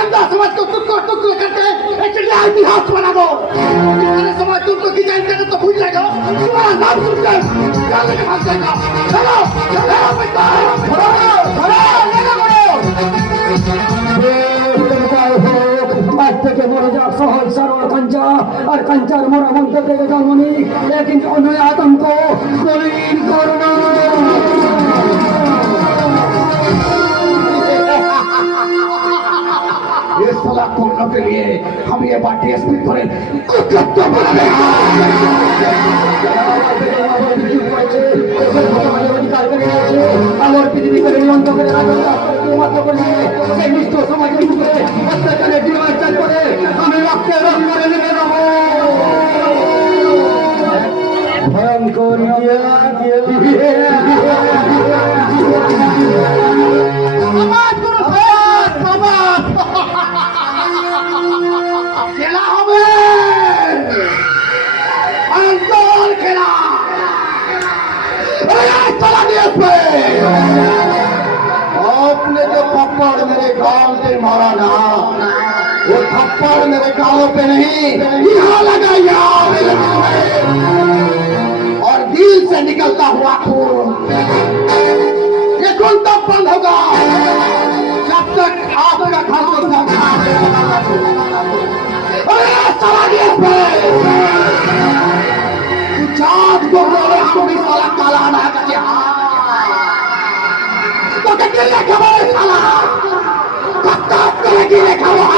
अंधा समाज को टुकड़े करके एक इतिहास बना दो। सारे समाज तुमको डिजाइन करके तो भूल जाएगा। तुम्हारा नाम सुनकर क्या लेके भाग जाएगा। चलो चलो बेटा, আজ থেকে মরে যাক সহজ সরল কাঞ্চা, আর কাঞ্চার মোরা মন্ত্র থেকে জন্মনি কিন্তু অন্যায় আতঙ্ক গভীর করুণা। ये साला कोरोना के लिए हम ये बात डीएसपी करें कुछ बनाने আমার পৃথিবী করে নিয়ন্ত্রণ করে মাত্র করে সেই নিষ্ঠ সমাজের উপরে অত্যাচারের বিরোধিতা করে আমি রক্তে রং করে নেমে দেব। ভয়ঙ্কর खेला হবে अंदर खेला चला डीएसपी। आपने जो थप्पड़ मेरे गांव पे मारा ना, वो थप्पड़ मेरे गांव पे नहीं यहाँ लगा यार मेरे दिल में, और दिल से निकलता हुआ खून ये खून तब बंद होगा जब तक आपका घर को चला डीएसपी। चाँद को बोले हम भी साला काला ना करके तो गिले खबर साला कत्ता करे गिले खबर